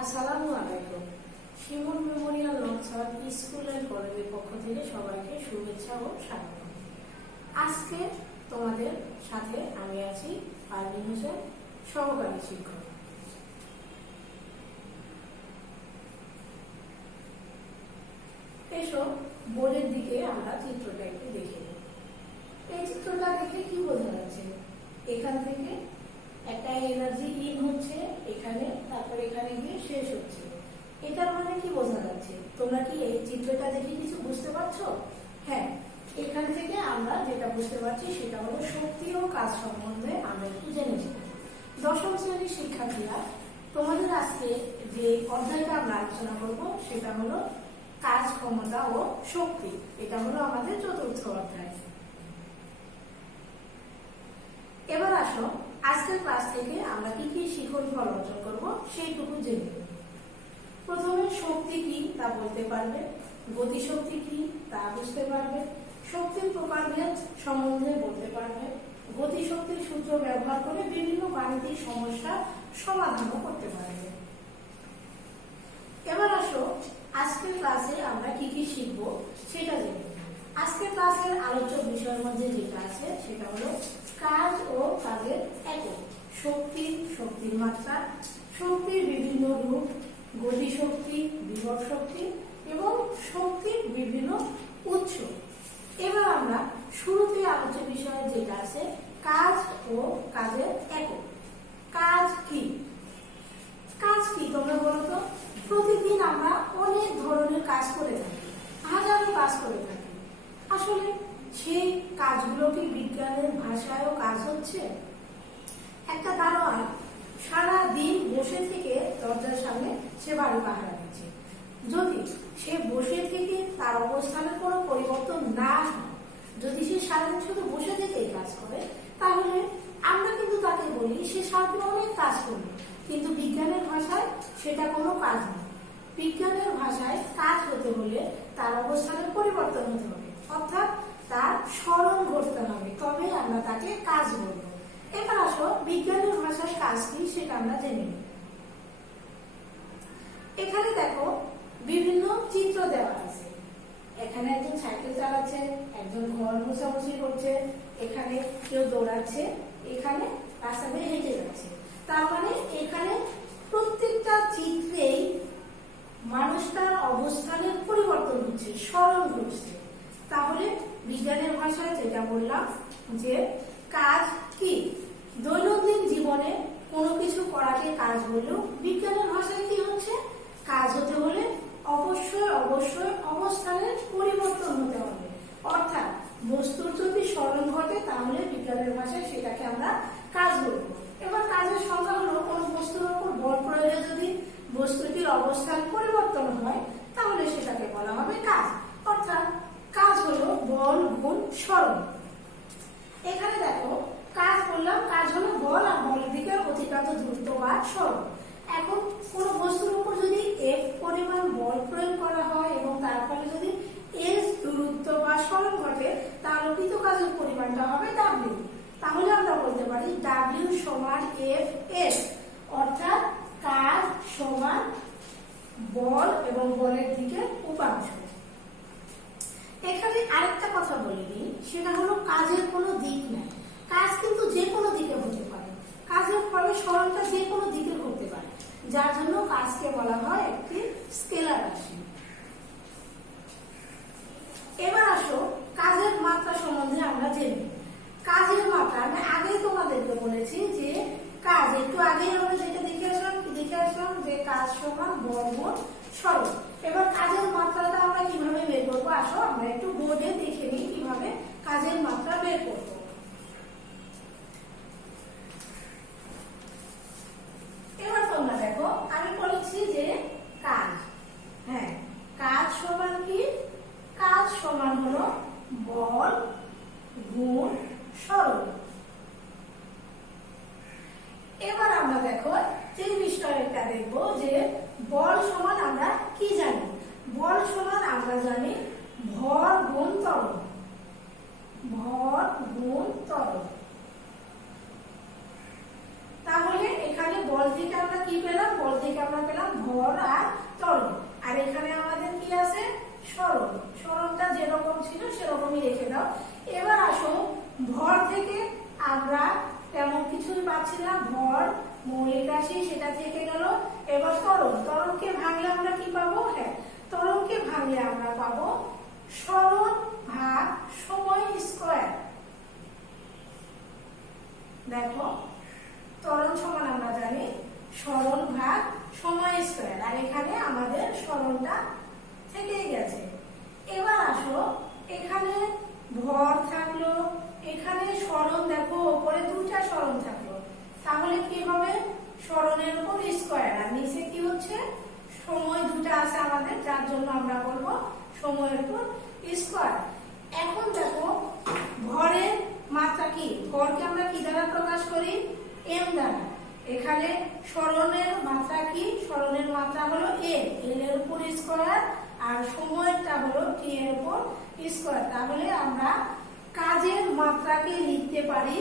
আসসালামু আলাইকুম। শিমুল Memorial North South school and কলেজের পক্ষ থেকে সবাইকে শুভেচ্ছা ও স্বাগত। আজকে তোমাদের সাথে আমি আছি পারভিন হোসেন, সহকারী শিক্ষক। এসো বোর্ডের দিকে আমরা চিত্রটা একটু দেখে নিই। এই চিত্রটা দেখে কি বোঝা যাচ্ছে? এখান থেকে একটা এনার্জি ইন হচ্ছে এখানে, তারপর এখানে গিয়ে শেষ হচ্ছে। এটার মানে কি বোঝা যাচ্ছে? তোমরা কি এই চিত্রটা দেখে কিছু বুঝতে পারছো? হ্যাঁ, এখান থেকে আমরা যেটা বুঝতে পারছি সেটা হলো শক্তি ও কাজ সম্বন্ধে আমরা একটু জেনেছি। দশম শ্রেণীর শিক্ষার্থীরা, তোমাদের আজকে যে অধ্যায়টা আমরা আলোচনা করব সেটা হলো কাজ, ক্ষমতা ও শক্তি। এটা হলো আমাদের চতুর্থ অধ্যায়। এবার আসো আজকের ক্লাস থেকে আমরা কি কি শিখন ফল অর্জন করবো সেইটুকু জেনে নেব। প্রথমে শক্তি কি তা বলতে পারবে, গতিশক্তি কি তা বুঝতে পারবে, শক্তির প্রকারভেদ সম্বন্ধে বলতে পারবে, গতিশক্তির সূত্র ব্যবহার করে বিভিন্ন গাণিতিক সমস্যার সমাধানও করতে পারবে। এবার আসো আজকের ক্লাসে আমরা কি কি শিখবো সেটা জেনে নেব। আজকের ক্লাসের আলোচ্য বিষয়ের মধ্যে যেটা আছে সেটা হলো কাজ ও কাজের একক, শক্তি, শক্তির মাত্রা, শক্তির বিভিন্ন রূপ, গতিশক্তি, বিভব শক্তি এবং শক্তির বিভিন্ন উৎস। এবার আমরা শুরুতে আলোচ্য বিষয় যেটা আছে কাজ ও কাজের একক। কাজ কি? কাজ কি তোমরা বলো তো? প্রতিদিন আমরা অনেক ধরনের কাজ করে থাকি, হাজারো কাজ করে থাকি। আসলে সেই কাজগুলো কি বিজ্ঞানের ভাষায়ও কাজ হচ্ছে? একটা দারোয়ান সারা দিন বসে থেকে দরজার সামনে সে বাড়ি পাহারা দিচ্ছে। যদি সে বসে থেকে তার অবস্থানের কোনো পরিবর্তন না হয়, যদি সে সারাদিন শুধু বসে থেকেই কাজ করে, তাহলে আমরা কিন্তু তাকে বলি সে সারাদিন অনেক কাজ করবে। কিন্তু বিজ্ঞানের ভাষায় সেটা কোনো কাজ নয়। বিজ্ঞানের ভাষায় কাজ হতে হলে তার অবস্থানের পরিবর্তন হতে হবে, অর্থাৎ তার স্মরণ ঘটতে হবে, তবে আমরা তাকে কাজ বলবো। এবার আসো বিজ্ঞানের ভাষায় কাজ কি সেটা আমরা জেনে নিই। এখানে দেখো বিভিন্ন চিত্র দেওয়া আছে। এখানে একজন সাইকেল চালাচ্ছে, একজন ঘর মোছামুছি করছে, এখানে কেউ দৌড়াচ্ছে, এখানে রাস্তা দিয়ে হেঁটে যাচ্ছে। তার মানে এখানে প্রত্যেকটা চিত্রেই মানুষটার অবস্থানের পরিবর্তন হচ্ছে, স্মরণ ঘটছে। তাহলে বিজ্ঞানের ভাষায় যেটা বললাম যে কাজ কি, দৈনন্দিন জীবনে কোনো কিছু করাকে কাজ বললেও বিজ্ঞানের ভাষায় কি হচ্ছে? কাজ হতে হলে অবশ্যই অবশ্যই অবস্থানের পরিবর্তন হতে হবে, অর্থাৎ বস্তুর যদি স্মরণ ঘটে তাহলে বিজ্ঞানের ভাষায় সেটাকে আমরা কাজ বলবো। এবার কাজের সংজ্ঞা হলো কোনো বস্তুর উপর বল প্রয়োগে যদি বস্তুটির অবস্থান পরিবর্তন হয় তাহলে সেটাকে বলা হবে কাজ। অর্থাৎ কাজ হলো বল গুণ স্মরণ। এখানে দেখো কাজ বললাম, কাজ হলো বল আর বলের দিকে অতিক্রান্ত দূরত্ব বা স্মরণ। এখন কোন বস্তুর উপর যদি এফ পরিমাণ বল প্রয়োগ করা হয় এবং তার ফলে যদি এস দূরত্ব বা স্মরণ ঘটে, তার কৃত কাজের পরিমাণটা হবে ডাব্লিউ। তাহলে আমরা বলতে পারি ডাব্লিউ সমান এফ এস, অর্থাৎ কাজ সমান বল এবং বলের দিকে উপাংশ। এখানে আরেকটা কথা বলিনি, সেটা হলো কাজের কোনো দিক নাই। কাজ কিন্তু যে কোনো দিকে হতে পারে, কাজের ফলে স্মরণটা যে কোনো দিকে হতে পারে, যার জন্য কাজকে বলা হয় একটি স্কেলার রাশি। এবার আসো কাজের মাত্রা সম্বন্ধে আমরা জেনে। কাজের মাত্রা আমি আগেই তোমাদেরকে বলেছি যে কাজ, একটু আগেই আমরা যেটা দেখে আসলাম যে কাজ সমান বল গুণ স্মরণ। এবার কাজের মাত্রাটা আমরা কিভাবে বের করবো, আসো আমরা একটু বোর্ডে দেখে নিই কিভাবে কাজের মাত্রা বের করবো। এবার তোমরা দেখো আমি বলেছি যে কাজ, হ্যাঁ কাজ সমান কি? কাজ সমান হলো বল গুণ স্মরণ। এবার আমরা দেখো যে বিষয়টা দেখবো যে বল সমান আমরা কি জানি? বল সমান আমরা জানি ভর গুণ ত্বরণ, ভর গুণ ত্বরণ। তাহলে এখানে বল থেকে আমরা কি পেলাম? বল থেকে আমরা পেলাম ভর ভর আর ত্বরণ। আর এখানে আমাদের কি আছে? সরণ। সরণটা যেরকম ছিল সেরকমই রেখে দাও। এবার আসো, ভর থেকে আমরা তেমন কিছুই পাচ্ছি না, ভর মৌলিক রাশি সেটা থেকে গেল। এবার ত্বরণ। ত্বরণকে ভাঙলে আমরা কি পাবো? হ্যাঁ, ত্বরণকে ভাঙলে আমরা পাবো সরণ ভাগ সময় স্কয়ার। দেখো, ত্বরণ সমান আমরা জানি সরণ ভাগ সময় স্কয়ার, আর এখানে আমাদের সরণটা থেকেই গেছে। এবার আসো, এখানে ভর থাকলো, এখানে সরণ, দেখো উপরে দুইটা সরণ থাকলো, তাহলে কি হবে? সরণের উপর স্কয়ার, আর নিচে কি হচ্ছে? সময় দুটো আছে আমাদের, যার জন্য আমরা বলবো সময়ের উপর স্কয়ার। এখন দেখো, ভরের মাত্রা কি? ভরকে আমরা কি দ্বারা প্রকাশ করি? এম দ্বারা। এখানে সরণের মাত্রা কি? সরণের মাত্রা হলো এল, এল এর উপর স্কয়ার, আর সময়েরটা হলো টি এর উপর স্কয়ার। তাহলে আমরা কাজের মাত্রাকে লিখতে পারি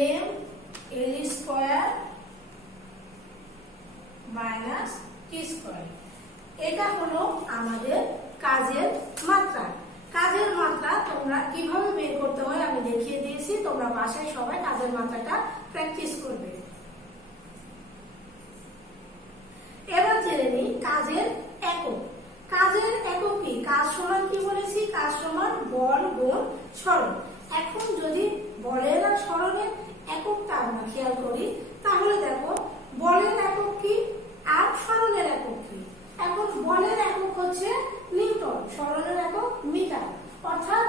এম এল স্কয়ার মাইনাস টি স্কয়ার। এটা হলো আমাদের কাজের মাত্রা। কাজের মাত্রা তোমরা কিভাবে বের করতে হয় আমি দেখিয়ে দিয়েছি, তোমরা বাসায় সবাই কাজের মাত্রাটা প্র্যাকটিস করবে। এবার জেনে নিই কাজের একক। কাজের একক কি? কাজ সমান কি বলেছি? কাজ সমান বল গুণ সরণ। এখন যদি বলের আর সরণের এককটা আমরা খেয়াল করি, তাহলে দেখো বলের একক কি আর সরণের একক কি। এখন বলের একক হচ্ছে নিউটন, সরণের একক মিটার। অর্থাৎ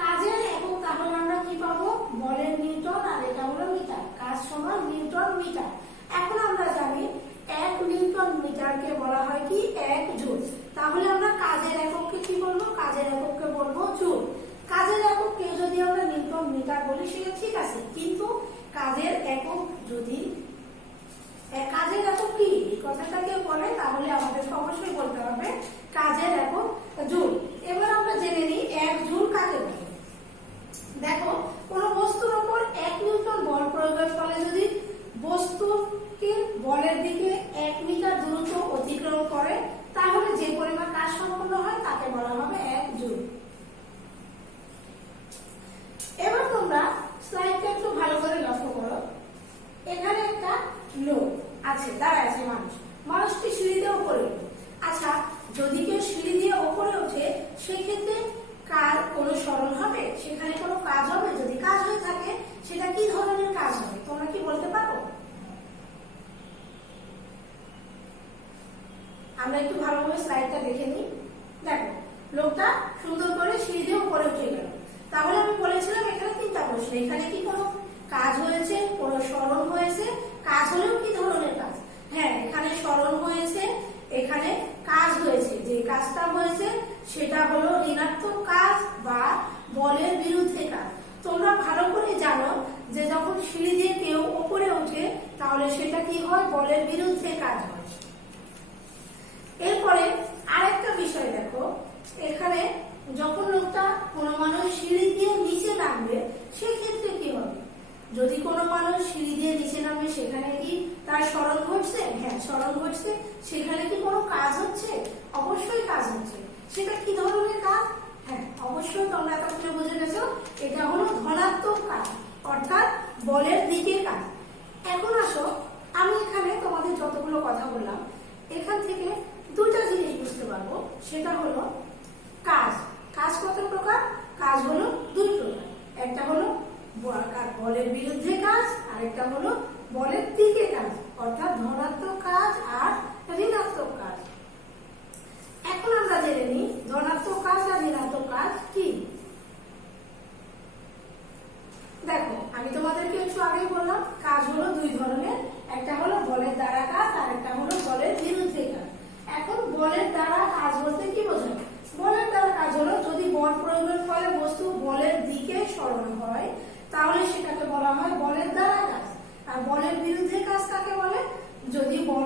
কাজের একক তাহলে আমরা কি পাবো? বলের নিউটন, আর এটা হলো মিটার। কাজ সমান নিউটন মিটার। এখন আমরা জানি 1 নিউটন মিটারকে বলা হয় কি? 1 জুল। তাহলে আমরা কাজের একককে কি বলবো? কাজের একককে বলবো জুল। কাজের একককে যদি আমরা নিউটন মিটার বলি সেটা ঠিক আছে, কিন্তু কাজের একক যদি কাজের একক কি এই কথাটাকে বলে, তাহলে আমাদের অবশ্যই বলতে হবে কাজের একক জুল। এবার আমরা জেনে নিই 1 জুল কাকে বলে। দেখো, কোন বস্তুর উপর 1 নিউটন বল প্রয়োগের ফলে যদি বস্তুটির বলের দিকে 1 মিটার দূরত্ব অতিক্রম করে, তাহলে যে পরিমাণ কাজ সম্পন্ন হয় তাকে বলা হবে 1 জুল। এবার তোমরা স্লাইডটা একটু ভালো করে লক্ষ্য করো। এখানে একটা লোক আছে, দাঁড়ায় আছে মানুষ। মানুষটি সিঁড়ি দিয়ে উপরে উঠবে। আচ্ছা, যদি কেউ সিঁড়ি দিয়ে উপরে ওঠে সেক্ষেত্রে কার কোনো সরণ হবে? সেখানে কোনো কাজ হবে? যদি কাজ হয়ে থাকে সেটা কি ধরনের কাজ হবে তোমরা কি বলতে পারো? আমরা একটু ভালোভাবে স্লাইডটা দেখে নিই। দেখো, লোকটা সুন্দর করে সিঁড়ি দিয়ে উপরে উঠে গেল। তাহলে আমি বলেছিলাম এখানে 3টা প্রশ্ন। এখানে কি কোনো কাজ হয়েছে? কোনো সরণ হয়েছে? কাজ হলেও কি ধরনের কাজ? হ্যাঁ, এখানে সরণ হয়েছে, এখানে কাজ হয়েছে। যে কাজটা হয়েছে সেটা হলো ঋণাত্মক কাজ বা বলের বিরুদ্ধে কাজ। তোমরা ভালো করে জানো যে যখন সিঁড়ি দিয়ে কেউ উপরে ওঠে তাহলে সেটা কি হয়? বলের বিরুদ্ধে কাজ হয়। এরপরে আরেকটা বিষয় দেখো, এখানে যখন লোকটা কোনো মানুষ সিঁড়ি দিয়ে নিচে নামবে সেক্ষেত্রে কি হবে? যদি কোনো মানুষ সিঁড়ি দিয়ে নিচে নামবে সেখানে কি তার সরণ ঘটছে? হ্যাঁ, সরণ ঘটছে। সেখানে কি কোনো কাজ হচ্ছে? অবশ্যই কাজ হচ্ছে। সেটা কি ধরনের কাজ? হ্যাঁ, অবশ্যই তোমরা এতক্ষণে বুঝে গেছো, এটা হলো ধনাত্মক কাজ, অর্থাৎ বলের দিকে কাজ। এখন আসো, আমি এখানে তোমাদের যতগুলো কথা বললাম এখান থেকে 2টা জিনিস বুঝতে পারবো। সেটা হলো কাজ। কাজ কত প্রকার? কাজ হলো 2 প্রকার। একটা হলো বলের বিরুদ্ধে কাজ, আর একটা হলো বলের দিকে কাজ, অর্থাৎ ধনাত্মক কাজ আর ঋণাত্মক কাজ। এখন আমরা জেনে নিই ধনাত্মক কাজ আর ঋণাত্মক কাজ কি। দেখো, আমি তোমাদেরকে একটু আগেই বললাম কাজ হলো 2 ধরনের। একটা হলো বলের দ্বারা কাজ, আর একটা হলো বলের বিরুদ্ধে কাজ। এখন বলের দ্বারা কাজ বলতে কি বোঝায়? বলের দ্বারা কাজ হলো যদি বল প্রয়োগের ফলে বস্তু বলের দিকে সরণ হয় তাহলে সেটাকে বলা হয় বলের দ্বারা কাজ। আর বলের বিরুদ্ধে কাজ কাকে বলে? যদি বল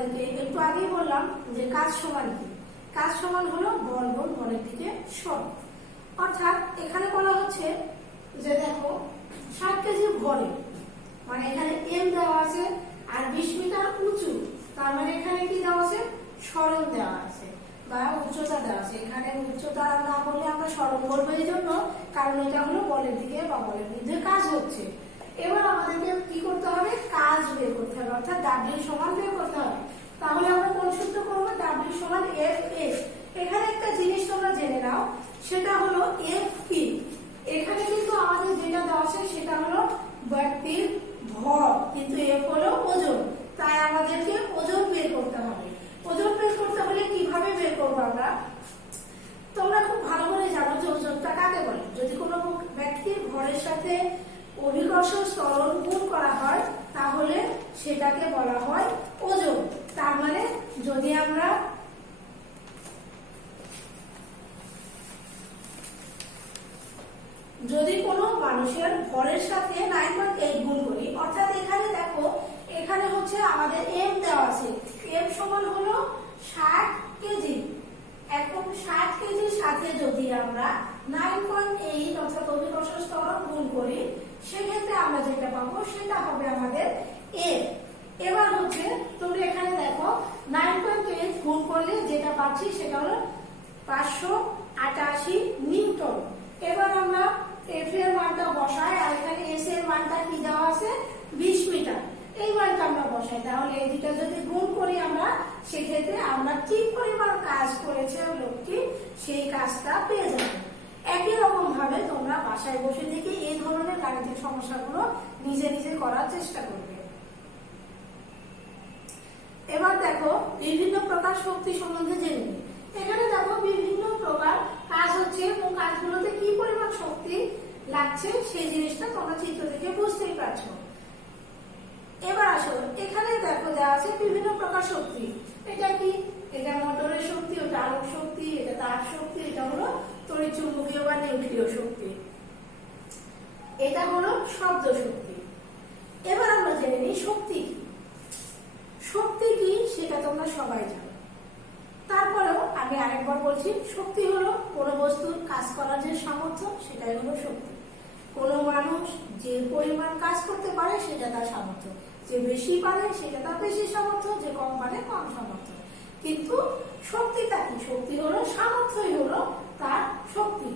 তোমাদেরকে একটু আগেই বললাম যে কাজ সমান কি, কাজ সমান হলো বল গুণ বলের দিকে সরণ। অর্থাৎ এখানে বলা হচ্ছে যে দেখো 60 কেজি ভরে, মানে এখানে এম দেওয়া আছে আর 20 মিটার উঁচু, তার মানে এখানে কি দেওয়া আছে, সরণ দেওয়া আছে বা উচ্চতা দেওয়া আছে। এখানে উচ্চতা না বললে আমরা সরণ বলবো এই জন্য, কারণ এটা হলো বলের দিকে বা বলের বিরুদ্ধে কাজ হচ্ছে। এবার আমাদেরকে কি করতে হবে, কাজ বের করতে হবে, অর্থাৎ ডাব্লিউ সমান বের করতে হবে। তাহলে আমরা কোন সূত্র করবো, ডাব্লিউ সমান এফ এস। এখানে একটা জিনিস তোমরা জেনে নাও, সেটা হলো এফ কি, এখানে কিন্তু আমাদের যেটা দেওয়া আছে সেটা হলো ব্যক্তির ভর, কিন্তু এফ হলো ওজন, তাই আমাদেরকে ওজন বের করতে হবে। ওজন বের করতে হলে কিভাবে বের করবো আমরা, তোমরা খুব ভালো করে জানো যে ওজনটা কাকে বলে। যদি কোনো ব্যক্তির ভরের সাথে অভিকর্ষ ত্বরণ গুণ করা হয় তাহলে সেটাকে বলা হয় ওজন। তার মানে যদি কোনো মানুষের ভরের সাথে 9.8 গুণ করি, অর্থাৎ এখানে দেখো এখানে হচ্ছে আমাদের এম দেওয়া আছে, এম সমান হলো 60 কেজি। এখন 60 কেজির সাথে যদি আমরা 9.8 অর্থাৎ অভিকর্ষ ত্বরণ গুণ করি, সেক্ষেত্রে আমরা যেটা পাবো সেটা হবে আমাদের এফ। এবার হচ্ছে তোমরা এখানে দেখো 9.8 গুণ করলে যেটা পাচ্ছি সেটা হলো 588 নিউটন। এবার আমরা এফ এর মানটা বসাই, আর এখানে এস এর মানটা কি দেওয়া আছে, 20 মিটার, এই মানটা আমরা বসাই। তাহলে এই দুটা যদি গুণ করি আমরা, সেক্ষেত্রে আমরা কি পরিমাণ কাজ করেছে লোকটি সেই কাজটা পেয়ে যাবে। একই রকম ভাবে তোমরা বাসায় বসে থেকে এই ধরনের গাণিতিক সমস্যাগুলো নিজে নিজে করার চেষ্টা করবে। এবার দেখো বিভিন্ন প্রকার শক্তি সম্বন্ধে জেনে নিই। এখানে দেখো বিভিন্ন প্রকার কাজ হচ্ছে এবং কাজগুলোতে কি পরিমাণ শক্তি লাগছে সেই জিনিসটা তোমরা চিত্র থেকে বুঝতেই পারছো। এবার আসো, এখানে দেখো দেওয়া আছে বিভিন্ন প্রকার শক্তি। এটা কি, এটা মোটরের শক্তি, ওটা আলোক শক্তি, এটা তাপ শক্তি, এটা হলো তড়িৎ চুম্বকীয় বা নিউক্লিয় শক্তি, এটা হলো শব্দ শক্তি। এবার আমরা জেনে নিই শক্তি কি। শক্তি কি সেটা তোমরা সবাই জানো, তারপরেও আমি আরেকবার বলছি, শক্তি হলো কোনো বস্তুর কাজ করার যে সামর্থ্য সেটাই হলো শক্তি। কোনো মানুষ যে পরিমাণ কাজ করতে পারে সেটা তার সামর্থ্য, যে বেশি পারে সেটা তার বেশি সামর্থ্য, যে কম পারে কম সামর্থ্য। কিন্তু শক্তিটা কি, শক্তি হলো সামর্থ্যই হলো তার শক্তি।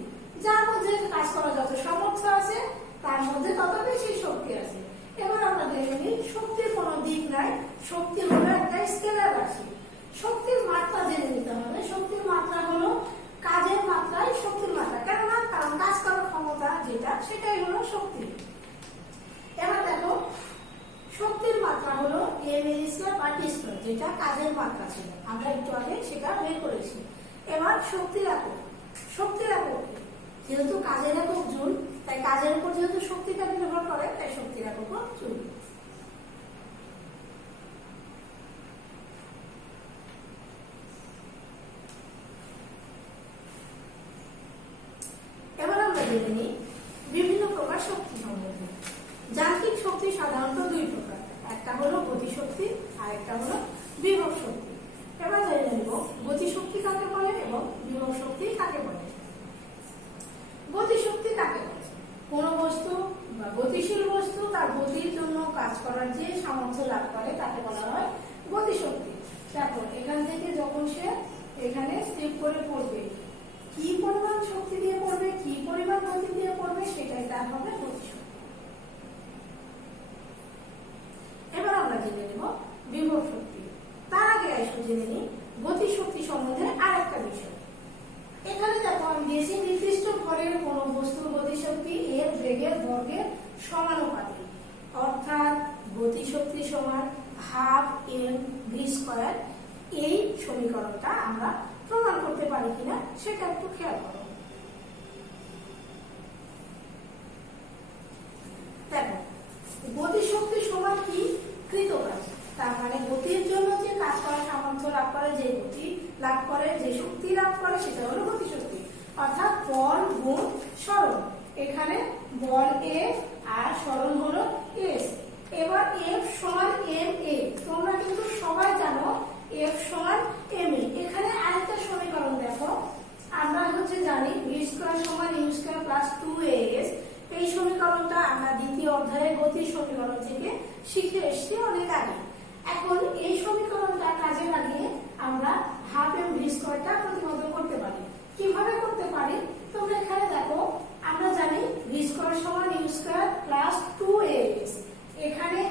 যার মধ্যে কাজ করার যত সামর্থ্য আছে তার মধ্যে তত বেশি শক্তি আছে। এবার আমরা দেখে নিই শক্তির কোনো দিক নাই, শক্তি হলো একটা স্কেলার রাশি। শক্তির মাত্রা জেনে নিতে হবে। শক্তির মাত্রা হলো কাজের মাত্রায় শক্তির মাত্রা, কেননা কারণ কাজ করার ক্ষমতা যেটা সেটাই হলো শক্তি। এবার দেখো শক্তির মাত্রা হলো এম এল স্কয়ার বা টি স্কয়ার, যেটা কাজের মাত্রা ছিল, আমরা একটু আগে সেটা বের করেছি। এবার শক্তির একক, শক্তির একক যেহেতু কাজের একক জুল, তাই কাজের উপর যেহেতু শক্তিটা নির্ভর করে তাই শক্তির একক জুল। এবার আমরা জেনে নিই বিভিন্ন প্রকার শক্তি সম্বন্ধে। যান্ত্রিক শক্তি সাধারণত দুই প্রকার, একটা হলো গতিশক্তি আর একটা হলো বিভব শক্তি। এবার জেনে নেব গতিশক্তি কাকে বলে এবং বিভব শক্তি কাকে বলে। গতিশক্তি কাকে বলে, কোন বস্তু বা গতিশীল বস্তু তার গতির জন্য কাজ করার যে সামর্থ্য লাভ করে তাকে বলা হয় গতিশক্তি। দেখো এখান থেকে যখন সে এখানে স্টেপ করে পড়বে, কি পরিমাণ শক্তি দিয়ে পড়বে, কি পরিমাণ গতি দিয়ে পড়বে, সেটাই তার হবে গতিশক্তি। এবার আমরা জেনে নেব বিভব শক্তি। তার আগে আসো জেনে নিই গতিশক্তি সম্বন্ধে আর একটা বিষয়। এখানে দেখো আমি দিয়েছি নির্দিষ্ট ভরের কোন বস্তুর গতিশক্তি এর বেগের বর্গের সমানুপাতিক, অর্থাৎ গতিশক্তি সমান হাফ এম ভি স্কয়ার। এই সমীকরণটা আমরা প্রমাণ করতে পারি কিনা সেটা একটু খেয়াল করো। দেখো গতিশক্তি সমান কি, কৃতকাজ, তার মানে গতির জন্য যে কাজ করার সামর্থ্য লাভ করে, যে গতি লাভ করে, যে শক্তি লাভ করে সেটা হলো গতিশক্তি, অর্থাৎ বল গুণ সরণ। এখানে বল এফ আর সরণ হলো এস। এবার f সমান ma, তোমরা কিন্তু সবাই জানো f সমান ma। এখানে আরেকটা সমীকরণ দেখো, আমরা জানি v স্কয়ার সমান u স্কয়ার প্লাস 2as। এই সমীকরণটা আমরা দ্বিতীয় অধ্যায়ে গতির সমীকরণ থেকে শিখে এসেছি অনেক আগে। এখন এই সমীকরণটা কাজে লাগিয়ে আমরা হাফ m v স্কয়ারটা প্রতিপাদন করতে পারি। কিভাবে করতে পারি তোমরা এখানে দেখো, আমরা জানি v স্কয়ার সমান u স্কয়ার প্লাস 2as। এখানে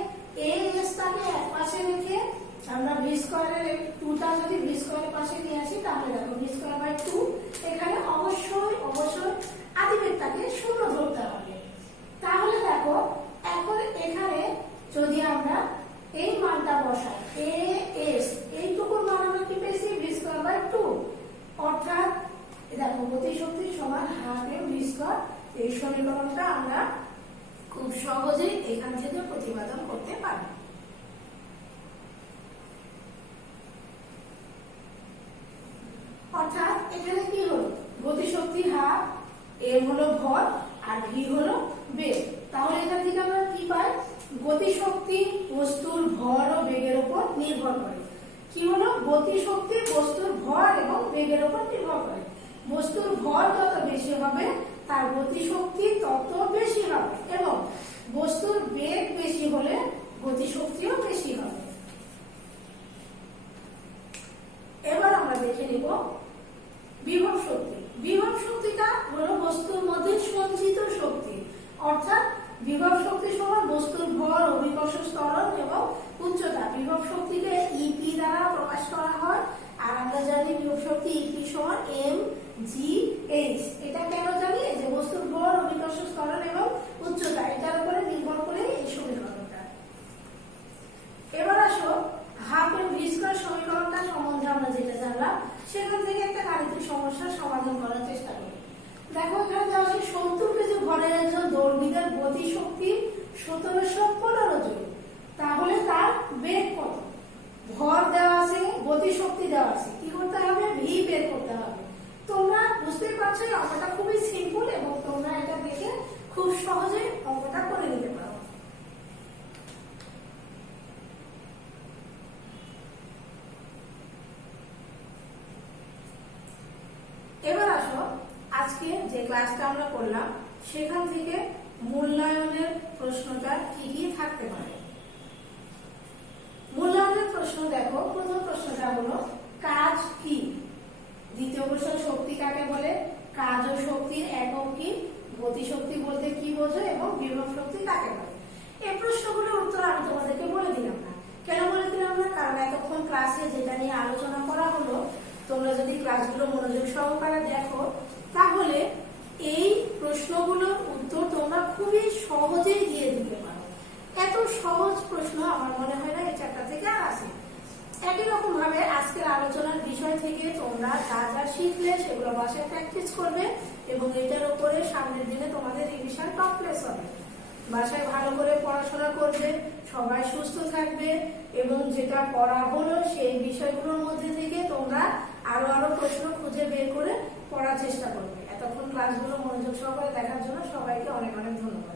as টাকে এক পাশে রেখে আমরা v স্কয়ারের 2টা যদি v স্কয়ারের পাশে নিয়ে আসি তাহলে দেখো v স্কয়ার বাই 2। এখানে অবশ্যই আদিবেরটাকে শূন্য ধরতে হবে। তাহলে দেখো এখন এখানে যদি আমরা এই মানটা বসাই as, এইটুকুর মান আমরা কি পেয়েছি v স্কয়ার বাই 2, অর্থাৎ দেখো গতিশক্তি সমান হাফ m v স্কয়ার। এই সমীকরণটা আমরা খুব সহজেই এখান থেকে প্রতিপাদন করতে পারি। অর্থাৎ এখানে কি হলো, গতিশক্তি হাফ, m হলো ভর আর v হলো বেগ। তাহলে এখান থেকে আমরা কি পাই, গতিশক্তি বস্তুর ভর ও বেগের উপর নির্ভর করে। কি হলো, গতিশক্তি বস্তুর ভর এবং বেগের উপর নির্ভর করে। বস্তুর ভর যত বেশি হবে তার গতিশক্তি তত বেশি হবে, এবং বস্তুর বেগ বেশি হলে গতিশক্তিও বেশি হবে। এবার আমরা দেখে নিব বিভব শক্তি। বিভব শক্তিটা হলো বস্তুর মধ্যে সঞ্চিত শক্তি, অর্থাৎ বিভব শক্তি সমান বস্তুর ভর, অভিকর্ষ ত্বরণ এবং উচ্চতা। বিভব শক্তিকে ইপি দ্বারা প্রকাশ করা হয়, আর আমরা জানি বিভব শক্তি ইপি সমান mgh। এটা কেন জানি, যে বস্তুর ভর, অভিকর্ষ ত্বরণ এবং উচ্চতা এটার উপরে নির্ভর করে এই সমীকরণটা। এবার আসো হাফ m v স্কয়ার সমীকরণটা সম্বন্ধে আমরা যেটা জানলাম সেখান থেকে একটা গাণিতিক সমস্যার সমাধান করার চেষ্টা করি। দেখো এখানে দেওয়া আছে 70 কেজি ভরের একজন দৌড়বিদের গতিশক্তি 1715 জন। তাহলে তার বেগ কত? ভর দেওয়া আছে, গতিশক্তি দেওয়া আছে, কি করতে হবে, v বের করতে হবে। তোমরা বুঝতেই পারছো এই অঙ্কটা খুবই সিম্পল, এবং তোমরা এটা দেখে খুব সহজে অঙ্কটা করে নিতে পারো। এবার আসো আজকে যে ক্লাসটা আমরা করলাম সেখান থেকে মূল্যায়নের প্রশ্নটা কি কি থাকতে পারে। মূল্যায়নের প্রশ্ন দেখো, প্রথম প্রশ্নটা হলো কাজ কি, দ্বিতীয় প্রশ্ন শক্তি কাকে বলে, কাজ ও শক্তির একক কি, গতিশক্তি বলতে কি বোঝো, এবং বিভব শক্তি কাকে বলে। এই প্রশ্নগুলোর উত্তর আমি তোমাদেরকে বলে দিলাম না। কেন বলে দিলাম না, কারণ এতক্ষণ ক্লাসে যেটা নিয়ে আলোচনা করা হলো তোমরা যদি ক্লাসগুলো মনোযোগ সহকারে দেখো তাহলে এই প্রশ্নগুলোর উত্তর তোমরা খুবই সহজেই দিয়ে দিতে পারো। এত সহজ প্রশ্ন আমার মনে হয় না এই চ্যাপ্টার থেকে আর আসে। একই রকম ভাবে আজকের আলোচনার বিষয় থেকে তোমরা যা যা শিখলে সেগুলো বাসায় প্র্যাকটিস করবে, এবং এটার উপরে সামনের দিনে তোমাদের রিভিশন টপ ক্লাস হবে। বাসায় ভালো করে পড়াশোনা করবে, সবাই সুস্থ থাকবে, এবং যেটা পড়া হলো সেই বিষয়গুলোর মধ্যে থেকে তোমরা আরো প্রশ্ন খুঁজে বের করে পড়ার চেষ্টা করবে। এতক্ষণ ক্লাসগুলো মনোযোগ সহকারে দেখার জন্য সবাইকে অনেক অনেক ধন্যবাদ।